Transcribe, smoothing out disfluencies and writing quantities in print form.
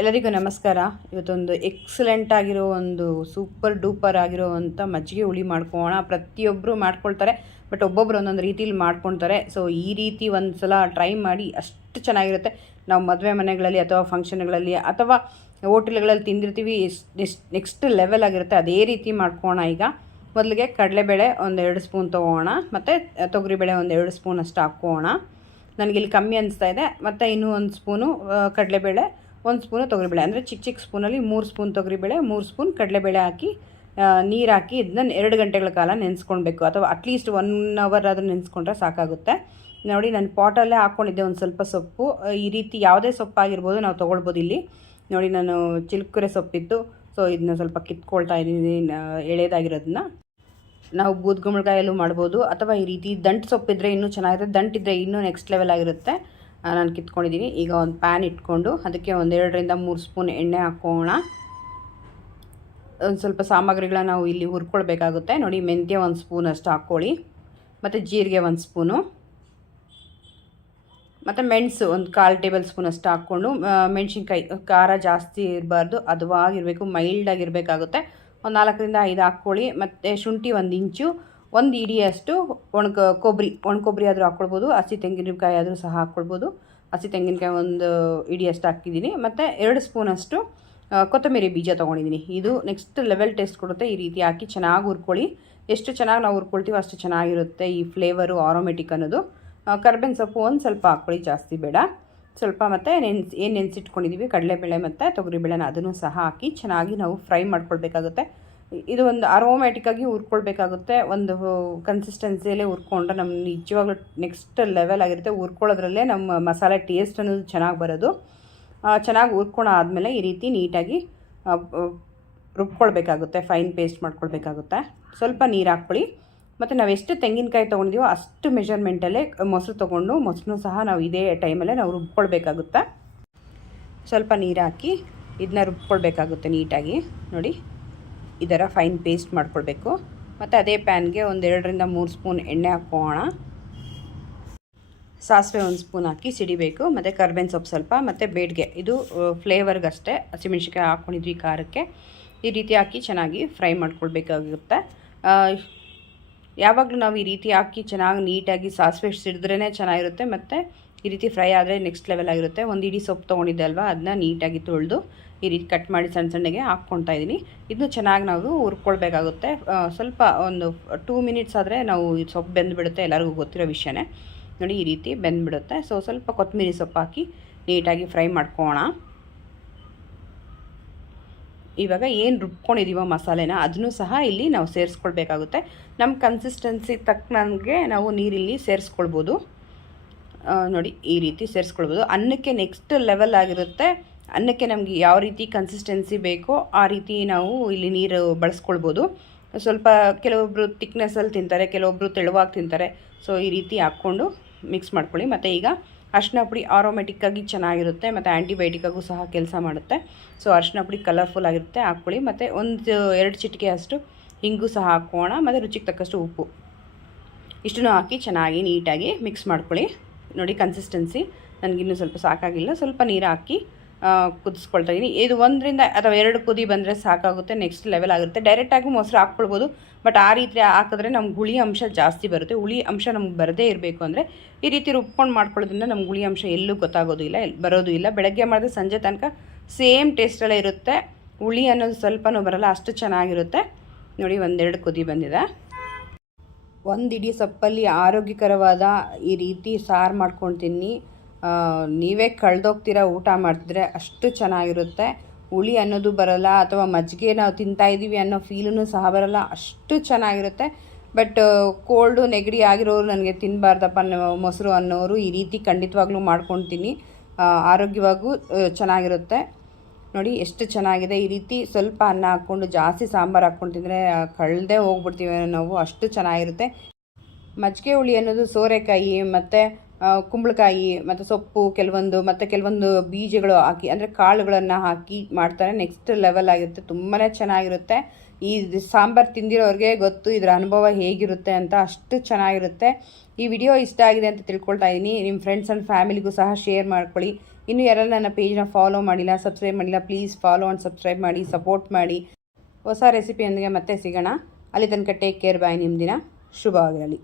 ಎಲ್ಲರಿಗೂ ನಮಸ್ಕಾರ. ಇವತ್ತೊಂದು ಎಕ್ಸಲೆಂಟ್ ಆಗಿರೋ ಒಂದು ಸೂಪರ್ ಡೂಪರ್ ಆಗಿರೋವಂಥ ಮಜ್ಜಿಗೆ ಹುಳಿ ಮಾಡ್ಕೊಳ್ಳೋಣ. ಪ್ರತಿಯೊಬ್ಬರು ಮಾಡ್ಕೊಳ್ತಾರೆ, ಬಟ್ ಒಬ್ಬೊಬ್ಬರು ಒಂದೊಂದು ರೀತಿಲಿ ಮಾಡ್ಕೊಳ್ತಾರೆ. ಸೊ ಈ ರೀತಿ ಒಂದು ಸಲ ಟ್ರೈ ಮಾಡಿ, ಅಷ್ಟು ಚೆನ್ನಾಗಿರುತ್ತೆ. ನಾವು ಮದುವೆ ಮನೆಗಳಲ್ಲಿ ಅಥವಾ ಫಂಕ್ಷನ್ಗಳಲ್ಲಿ ಅಥವಾ ಹೋಟೆಲ್ಗಳಲ್ಲಿ ತಿಂದಿರ್ತೀವಿ, ನೆಕ್ಸ್ಟ್ ಲೆವೆಲ್ ಆಗಿರುತ್ತೆ. ಅದೇ ರೀತಿ ಮಾಡ್ಕೊಳ್ಳೋಣ. ಈಗ ಮೊದಲಿಗೆ ಕಡಲೆಬೇಳೆ ಒಂದು 2 ಸ್ಪೂನ್ ತೊಗೋಣ, ಮತ್ತು ತೊಗರಿಬೇಳೆ ಒಂದು 2 ಸ್ಪೂನ್ ಅಷ್ಟು ಹಾಕ್ಕೋಣ. ನನಗಿಲ್ಲಿ ಕಮ್ಮಿ ಅನಿಸ್ತಾ ಇದೆ. ಮತ್ತು ಇನ್ನೂ 1 ಸ್ಪೂನು ಕಡಲೆಬೇಳೆ, 1 ಸ್ಪೂನು ತೊಗರಿಬೇಳೆ, ಅಂದರೆ ಚಿಕ್ಕ ಸ್ಪೂನಲ್ಲಿ 3 ಸ್ಪೂನ್ ತೊಗರಿಬೇಳೆ, 3 ಸ್ಪೂನ್ ಕಡಲೆಬೇಳೆ ಹಾಕಿ ನೀರು ಹಾಕಿ ಇದನ್ನ 2 ಗಂಟೆಗಳ ಕಾಲ ನೆನೆಸ್ಕೊಳ್ಬೇಕು, ಅಥವಾ ಅಟ್ಲೀಸ್ಟ್ 1 ಅವರ್ ಆದರೂ ನೆನೆಸ್ಕೊಂಡ್ರೆ ಸಾಕಾಗುತ್ತೆ. ನೋಡಿ, ನಾನು ಪಾಟಲ್ಲೇ ಹಾಕ್ಕೊಂಡಿದ್ದೆ ಒಂದು ಸ್ವಲ್ಪ ಸೊಪ್ಪು. ಈ ರೀತಿ ಯಾವುದೇ ಸೊಪ್ಪಾಗಿರ್ಬೋದು ನಾವು ತೊಗೊಳ್ಬೋದು. ಇಲ್ಲಿ ನೋಡಿ, ನಾನು ಚಿಲ್ಕುರೆ ಸೊಪ್ಪಿತ್ತು, ಸೊ ಇದನ್ನ ಸ್ವಲ್ಪ ಕಿತ್ಕೊಳ್ತಾ ಇದ್ದೀನಿ, ಎಳೆದಾಗಿರೋದನ್ನ. ನಾವು ಬೂದ್ಗುಂಬಳಕಾಯಲ್ಲೂ ಮಾಡ್ಬೋದು, ಅಥವಾ ಈ ರೀತಿ ದಂಟು ಸೊಪ್ಪಿದ್ರೆ ಇನ್ನೂ ಚೆನ್ನಾಗಿರುತ್ತೆ. ದಂಟಿದ್ರೆ ಇನ್ನೂ ನೆಕ್ಸ್ಟ್ ಲೆವೆಲ್ ಆಗಿರುತ್ತೆ. ನಾನು ಕಿತ್ಕೊಂಡಿದ್ದೀನಿ. ಈಗ ಒಂದು ಪ್ಯಾನ್ ಇಟ್ಕೊಂಡು ಅದಕ್ಕೆ ಒಂದು 2 ರಿಂದ 3 ಸ್ಪೂನ್ ಎಣ್ಣೆ ಹಾಕೋಣ. ಒಂದು ಸ್ವಲ್ಪ ಸಾಮಗ್ರಿಗಳನ್ನ ನಾವು ಇಲ್ಲಿ ಹುರ್ಕೊಳ್ಬೇಕಾಗುತ್ತೆ. ನೋಡಿ, ಮೆಂತ್ಯ 1 ಸ್ಪೂನ್ ಅಷ್ಟು ಹಾಕ್ಕೊಳ್ಳಿ, ಮತ್ತು ಜೀರಿಗೆ 1 ಸ್ಪೂನು, ಮತ್ತು ಮೆಣಸು ಒಂದು 1/4 ಟೇಬಲ್ ಸ್ಪೂನ್ ಅಷ್ಟು ಹಾಕ್ಕೊಂಡು, ಮೆಣಸಿನ್ಕಾಯಿ ಖಾರ ಜಾಸ್ತಿ ಇರಬಾರ್ದು, ಹದವಾಗಿರಬೇಕು, ಮೈಲ್ಡಾಗಿರಬೇಕಾಗುತ್ತೆ. ಒಂದು 4 ರಿಂದ 5 ಹಾಕ್ಕೊಳ್ಳಿ. ಮತ್ತು ಶುಂಠಿ 1 ಇಂಚು, 1 ಇಡಿಯಷ್ಟು ಒಣ ಕೊಬ್ಬರಿ ಆದರೂ ಹಾಕ್ಕೊಳ್ಬೋದು, ಹಸಿ ತೆಂಗಿನಕಾಯಿ ಆದರೂ ಸಹ ಹಾಕ್ಕೊಳ್ಬೋದು. ಹಸಿ ತೆಂಗಿನಕಾಯಿ 1 ಇಡಿಯಷ್ಟು ಹಾಕಿದ್ದೀನಿ. ಮತ್ತು 2 ಸ್ಪೂನಷ್ಟು ಕೊತ್ತಂಬರಿ ಬೀಜ ತೊಗೊಂಡಿದ್ದೀನಿ. ಇದು ನೆಕ್ಸ್ಟ್ ಲೆವೆಲ್ ಟೇಸ್ಟ್ ಕೊಡುತ್ತೆ. ಈ ರೀತಿ ಹಾಕಿ ಚೆನ್ನಾಗಿ ಹುರ್ಕೊಳ್ಳಿ. ಎಷ್ಟು ಚೆನ್ನಾಗಿ ನಾವು ಹುರ್ಕೊಳ್ತೀವೋ ಅಷ್ಟು ಚೆನ್ನಾಗಿರುತ್ತೆ ಈ ಫ್ಲೇವರು, ಆರೋಮೆಟಿಕ್ ಅನ್ನೋದು. ಕರ್ಬೇವಿನ ಸೊಪ್ಪು ಒಂದು ಸ್ವಲ್ಪ ಹಾಕ್ಕೊಳ್ಳಿ, ಜಾಸ್ತಿ ಬೇಡ, ಸ್ವಲ್ಪ. ಮತ್ತು ಏನು ನೆನೆಸಿಟ್ಕೊಂಡಿದ್ದೀವಿ ಕಡಲೆಬೇಳೆ ಮತ್ತು ತೊಗರಿಬೇಳೆನ ಅದನ್ನು ಸಹ ಹಾಕಿ ಚೆನ್ನಾಗಿ ನಾವು ಫ್ರೈ ಮಾಡ್ಕೊಳ್ಬೇಕಾಗುತ್ತೆ. ಇದು ಒಂದು ಅರೋಮ್ಯಾಟಿಕ್ಕಾಗಿ ಹುರ್ಕೊಳ್ಬೇಕಾಗುತ್ತೆ. ಒಂದು ಕನ್ಸಿಸ್ಟೆನ್ಸಿಯಲ್ಲೇ ಹುರ್ಕೊಂಡ್ರೆ ನಮ್ಮ ನಿಜವಾಗ್ಲೂ ನೆಕ್ಸ್ಟ್ ಲೆವೆಲ್ ಆಗಿರುತ್ತೆ. ಹುರ್ಕೊಳ್ಳೋದ್ರಲ್ಲೇ ನಮ್ಮ ಮಸಾಲೆ ಟೇಸ್ಟ್ ಅನ್ನೋದು ಚೆನ್ನಾಗಿ ಬರೋದು. ಚೆನ್ನಾಗಿ ಹುರ್ಕೊಂಡಾದ್ಮೇಲೆ ಈ ರೀತಿ ನೀಟಾಗಿ ರುಬ್ಕೊಳ್ಬೇಕಾಗುತ್ತೆ, ಫೈನ್ ಪೇಸ್ಟ್ ಮಾಡ್ಕೊಳ್ಬೇಕಾಗುತ್ತೆ. ಸ್ವಲ್ಪ ನೀರು ಹಾಕ್ಕೊಳ್ಳಿ. ಮತ್ತು ನಾವು ಎಷ್ಟು ತೆಂಗಿನಕಾಯಿ ತೊಗೊಂಡಿದ್ದೀವೋ ಅಷ್ಟು ಮೆಷರ್ಮೆಂಟಲ್ಲೇ ಮೊಸರು ತೊಗೊಂಡು, ಮೊಸರು ಸಹ ನಾವು ಇದೇ ಟೈಮಲ್ಲೇ ನಾವು ರುಬ್ಕೊಳ್ಬೇಕಾಗುತ್ತೆ. ಸ್ವಲ್ಪ ನೀರು ಹಾಕಿ ಇದನ್ನ ರುಬ್ಕೊಳ್ಬೇಕಾಗುತ್ತೆ ನೀಟಾಗಿ. ನೋಡಿ, ಈ ಥರ ಫೈನ್ ಪೇಸ್ಟ್ ಮಾಡ್ಕೊಳ್ಬೇಕು. ಮತ್ತು ಅದೇ ಪ್ಯಾನ್ಗೆ ಒಂದು 2 ರಿಂದ 3 ಸ್ಪೂನ್ ಎಣ್ಣೆ ಹಾಕೋಣ. ಸಾಸಿವೆ 1 ಸ್ಪೂನ್ ಹಾಕಿ ಸಿಡಿಬೇಕು. ಮತ್ತು ಕರ್ಬೇವಿನ ಸೊಪ್ಪು ಸ್ವಲ್ಪ, ಮತ್ತು ಬೇಡಿಗೆ, ಇದು ಫ್ಲೇವರ್ಗಷ್ಟೇ. ಹಸಿಮೆಣ್ಸಿಕಾಯಿ ಹಾಕ್ಕೊಂಡಿದ್ವಿ ಖಾರಕ್ಕೆ. ಈ ರೀತಿ ಹಾಕಿ ಚೆನ್ನಾಗಿ ಫ್ರೈ ಮಾಡ್ಕೊಳ್ಬೇಕಾಗುತ್ತೆ. ಯಾವಾಗಲೂ ನಾವು ಈ ರೀತಿ ಹಾಕಿ ಚೆನ್ನಾಗಿ ನೀಟಾಗಿ ಸಾಸಿವೆ ಸಿಡಿದ್ರೇ ಚೆನ್ನಾಗಿರುತ್ತೆ. ಮತ್ತು ಈ ರೀತಿ ಫ್ರೈ ಆದರೆ ನೆಕ್ಸ್ಟ್ ಲೆವೆಲ್ ಆಗಿರುತ್ತೆ. 1 ಇಡೀ ಸೊಪ್ಪು ತೊಗೊಂಡಿದ್ದೆ ಅಲ್ವಾ, ಅದನ್ನ ನೀಟಾಗಿ ತೊಳೆದು ಈ ರೀತಿ ಕಟ್ ಮಾಡಿ ಸಣ್ಣ ಸಣ್ಣಗೆ ಹಾಕ್ಕೊಳ್ತಾ ಇದ್ದೀನಿ. ಇದನ್ನು ಚೆನ್ನಾಗಿ ನಾವು ಹುರ್ಕೊಳ್ಬೇಕಾಗುತ್ತೆ. ಸ್ವಲ್ಪ ಒಂದು 2 ಮಿನಿಟ್ಸ್ ಆದರೆ ನಾವು ಈ ಸೊಪ್ಪು ಬೆಂದುಬಿಡುತ್ತೆ, ಎಲ್ಲರಿಗೂ ಗೊತ್ತಿರೋ ವಿಷಯನೇ. ನೋಡಿ, ಈ ರೀತಿ ಬೆಂದುಬಿಡುತ್ತೆ. ಸೊ ಸ್ವಲ್ಪ ಕೊತ್ತಂಬರಿ ಸೊಪ್ಪು ಹಾಕಿ ನೀಟಾಗಿ ಫ್ರೈ ಮಾಡ್ಕೊಳ್ಳೋಣ. ಇವಾಗ ಏನು ರುಬ್ಕೊಂಡಿದ್ದೀವೋ ಮಸಾಲೆನ ಅದನ್ನು ಸಹ ಇಲ್ಲಿ ನಾವು ಸೇರಿಸ್ಕೊಳ್ಬೇಕಾಗುತ್ತೆ. ನಮ್ಮ ಕನ್ಸಿಸ್ಟೆನ್ಸಿ ತಕ್ಕನಂಗೆ ನಾವು ನೀರಿಲ್ಲಿ ಸೇರಿಸ್ಕೊಳ್ಬೋದು. ನೋಡಿ, ಈ ರೀತಿ ಸೇರಿಸ್ಕೊಳ್ಬೋದು. ಅನ್ನಕ್ಕೆ ನೆಕ್ಸ್ಟ್ ಲೆವೆಲ್ ಆಗಿರುತ್ತೆ. ಅನ್ನಕ್ಕೆ ನಮಗೆ ಯಾವ ರೀತಿ ಕನ್ಸಿಸ್ಟೆನ್ಸಿ ಬೇಕೋ ಆ ರೀತಿ ನಾವು ಇಲ್ಲಿ ನೀರು ಬಳಸ್ಕೊಳ್ಬೋದು. ಸ್ವಲ್ಪ ಕೆಲವೊಬ್ಬರು ತಿಕ್ನೆಸ್ಸಲ್ಲಿ ತಿಂತಾರೆ, ಕೆಲವೊಬ್ಬರು ತೆಳುವಾಗಿ ತಿಂತಾರೆ. ಸೊ ಈ ರೀತಿ ಹಾಕ್ಕೊಂಡು ಮಿಕ್ಸ್ ಮಾಡ್ಕೊಳ್ಳಿ. ಮತ್ತು ಈಗ ಅರಿಶಿನ ಪುಡಿ ಆರೋಮೆಟಿಕ್ಕಾಗಿ ಚೆನ್ನಾಗಿರುತ್ತೆ, ಮತ್ತು ಆ್ಯಂಟಿಬಯೋಟಿಕ್ಕಾಗೂ ಸಹ ಕೆಲಸ ಮಾಡುತ್ತೆ. ಸೊ ಅರಿಶಿನ ಪುಡಿ ಕಲರ್ಫುಲ್ ಆಗಿರುತ್ತೆ, ಹಾಕ್ಕೊಳ್ಳಿ. ಮತ್ತು 1-2 ಚಿಟಿಕೆ ಅಷ್ಟು ಹಿಂಗು ಸಹ ಹಾಕೋಣ. ಮತ್ತು ರುಚಿಗೆ ತಕ್ಕಷ್ಟು ಉಪ್ಪು, ಇಷ್ಟನ್ನು ಹಾಕಿ ಚೆನ್ನಾಗಿ ನೀಟಾಗಿ ಮಿಕ್ಸ್ ಮಾಡ್ಕೊಳ್ಳಿ. ನೋಡಿ, ಕನ್ಸಿಸ್ಟೆನ್ಸಿ ನನಗಿನ್ನೂ ಸ್ವಲ್ಪ ಸಾಕಾಗಿಲ್ಲ. ಸ್ವಲ್ಪ ನೀರು ಹಾಕಿ ಕುದಿಸ್ಕೊಳ್ತಾ ಇದ್ದೀನಿ. ಇದು 1 ರಿಂದ ಅಥವಾ 2 ಕುದಿ ಬಂದರೆ ಸಾಕಾಗುತ್ತೆ, ನೆಕ್ಸ್ಟ್ ಲೆವೆಲ್ ಆಗಿರುತ್ತೆ. ಡೈರೆಕ್ಟಾಗಿ ಮೊಸರು ಹಾಕ್ಕೊಳ್ಬೋದು, ಬಟ್ ಆ ರೀತಿ ಹಾಕಿದ್ರೆ ನಮ್ಗೆ ಹುಳಿ ಅಂಶ ಜಾಸ್ತಿ ಬರುತ್ತೆ. ಹುಳಿ ಅಂಶ ನಮ್ಗೆ ಬರದೇ ಇರಬೇಕು ಅಂದರೆ ಈ ರೀತಿ ರುಬ್ಕೊಂಡು ಮಾಡ್ಕೊಳ್ಳೋದ್ರಿಂದ ನಮ್ಗೆ ಹುಳಿ ಅಂಶ ಎಲ್ಲೂ ಗೊತ್ತಾಗೋದು ಇಲ್ಲ, ಬರೋದು ಇಲ್ಲ. ಬೆಳಗ್ಗೆ ಮಾಡಿದ್ರೆ ಸಂಜೆ ತನಕ ಸೇಮ್ ಟೇಸ್ಟಲ್ಲೇ ಇರುತ್ತೆ. ಹುಳಿ ಅನ್ನೋದು ಸ್ವಲ್ಪನೂ ಬರಲ್ಲ, ಅಷ್ಟು ಚೆನ್ನಾಗಿರುತ್ತೆ. ನೋಡಿ, 1-2 ಕುದಿ ಬಂದಿದೆ. 1 ಇಡೀ ಸೊಪ್ಪಲ್ಲಿ ಆರೋಗ್ಯಕರವಾದ ಈ ರೀತಿ ಸಾರು ಮಾಡ್ಕೊಂಡು ತಿನ್ನಿ. ನೀವೇ ಕಳೆದೋಗ್ತೀರಾ ಊಟ ಮಾಡ್ತಿದ್ರೆ, ಅಷ್ಟು ಚೆನ್ನಾಗಿರುತ್ತೆ. ಹುಳಿ ಅನ್ನೋದು ಬರಲ್ಲ, ಅಥವಾ ಮಜ್ಜಿಗೆ ನಾವು ತಿಂತಾಯಿದ್ದೀವಿ ಅನ್ನೋ ಫೀಲೂ ಸಹ ಬರಲ್ಲ, ಅಷ್ಟು ಚೆನ್ನಾಗಿರುತ್ತೆ. ಬಟ್ ಕೋಲ್ಡು ನೆಗಡಿ ಆಗಿರೋರು ನನಗೆ ತಿನ್ನಬಾರ್ದಪ್ಪ ಮೊಸರು ಅನ್ನೋರು ಈ ರೀತಿ ಖಂಡಿತವಾಗ್ಲೂ ಮಾಡ್ಕೊಂಡು ತಿನ್ನಿ, ಆರೋಗ್ಯವಾಗೂ ಚೆನ್ನಾಗಿರುತ್ತೆ. ನೋಡಿ, ಎಷ್ಟು ಚೆನ್ನಾಗಿದೆ. ಈ ರೀತಿ ಸ್ವಲ್ಪ ಅನ್ನ ಹಾಕ್ಕೊಂಡು ಜಾಸ್ತಿ ಸಾಂಬಾರು ಹಾಕ್ಕೊಂಡು ತಿಂದರೆ ಕಳೆದೇ ಹೋಗ್ಬಿಡ್ತೀವಿ ನಾವು, ಅಷ್ಟು ಚೆನ್ನಾಗಿರುತ್ತೆ. ಮಜ್ಜಿಗೆ ಹುಳಿ ಅನ್ನೋದು ಸೋರೆಕಾಯಿ ಮತ್ತು ಕುಂಬಳಕಾಯಿ ಮತ್ತು ಸೊಪ್ಪು ಕೆಲವೊಂದು ಬೀಜಗಳು ಹಾಕಿ, ಅಂದರೆ ಕಾಳುಗಳನ್ನು ಹಾಕಿ ಮಾಡ್ತಾರೆ. ನೆಕ್ಸ್ಟ್ ಲೆವೆಲ್ ಆಗಿರುತ್ತೆ, ತುಂಬಾ ಚೆನ್ನಾಗಿರುತ್ತೆ. ಈ ಸಾಂಬಾರು ತಿಂದಿರೋರಿಗೆ ಗೊತ್ತು ಇದರ ಅನುಭವ ಹೇಗಿರುತ್ತೆ ಅಂತ, ಅಷ್ಟು ಚೆನ್ನಾಗಿರುತ್ತೆ. ಈ ವಿಡಿಯೋ ಇಷ್ಟ ಆಗಿದೆ ಅಂತ ತಿಳ್ಕೊಳ್ತಾ ಇದ್ದೀನಿ. ನಿಮ್ಮ ಫ್ರೆಂಡ್ಸ್ ಆ್ಯಂಡ್ ಫ್ಯಾಮಿಲಿಗೂ ಸಹ ಶೇರ್ ಮಾಡ್ಕೊಳ್ಳಿ. ಇನ್ನು ಯಾರೆಲ್ಲ ನನ್ನ ಪೇಜ್ನ ಫಾಲೋ ಮಾಡಿಲ್ಲ, ಸಬ್ಸ್ಕ್ರೈಬ್ ಮಾಡಿಲ್ಲ, ಪ್ಲೀಸ್ ಫಾಲೋ ಆ್ಯಂಡ್ ಸಬ್ಸ್ಕ್ರೈಬ್ ಮಾಡಿ, ಸಪೋರ್ಟ್ ಮಾಡಿ. ಹೊಸ ರೆಸಿಪಿಯೊಂದಿಗೆ ಮತ್ತೆ ಸಿಗೋಣ. ಅಲ್ಲಿ ತನಕ ಟೇಕ್ ಕೇರ್, ಬಾಯ್. ನಿಮ್ಮ ದಿನ ಶುಭವಾಗಿರಲಿ.